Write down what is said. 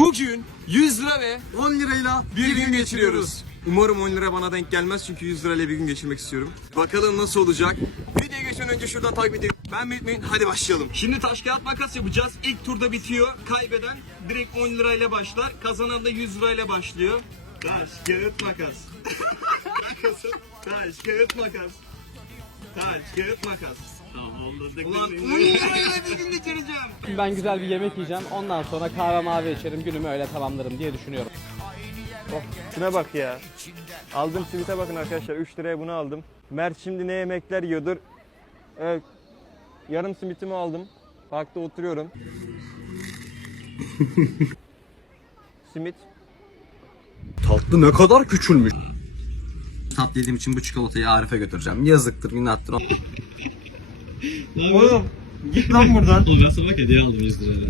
Bugün 100 lira ve 10 lirayla bir gün geçiriyoruz. Umarım 10 lira bana denk gelmez çünkü 100 lirayla bir gün geçirmek istiyorum. Bakalım nasıl olacak. Videoya geçmeden önce şuradan takip edin. Ben bitmeyin hadi başlayalım. Şimdi taş kağıt makas yapacağız. İlk turda bitiyor. Kaybeden direkt 10 lirayla başlar. Kazanan da 100 lirayla başlıyor. Taş kağıt makas. Taş kağıt makas. Taş kağıt makas. Ulan 10 lirayla bir gün. Ben güzel bir yemek yiyeceğim. Ondan sonra kahve mavi içerim. Günümü öyle tamamlarım diye düşünüyorum. Şuna bak ya. Aldım simite bakın arkadaşlar. 3 liraya bunu aldım. Mert şimdi ne yemekler yiyordur. Evet. Yarım simitimi aldım. Parkta oturuyorum. Simit. Tatlı ne kadar küçülmüş. Tatlı yediğim için bu çikolatayı Arif'e götüreceğim. Yazıktır, günahtır. Oğlum git lan buradan. Olmazsa bak hediye aldım 100 liraya.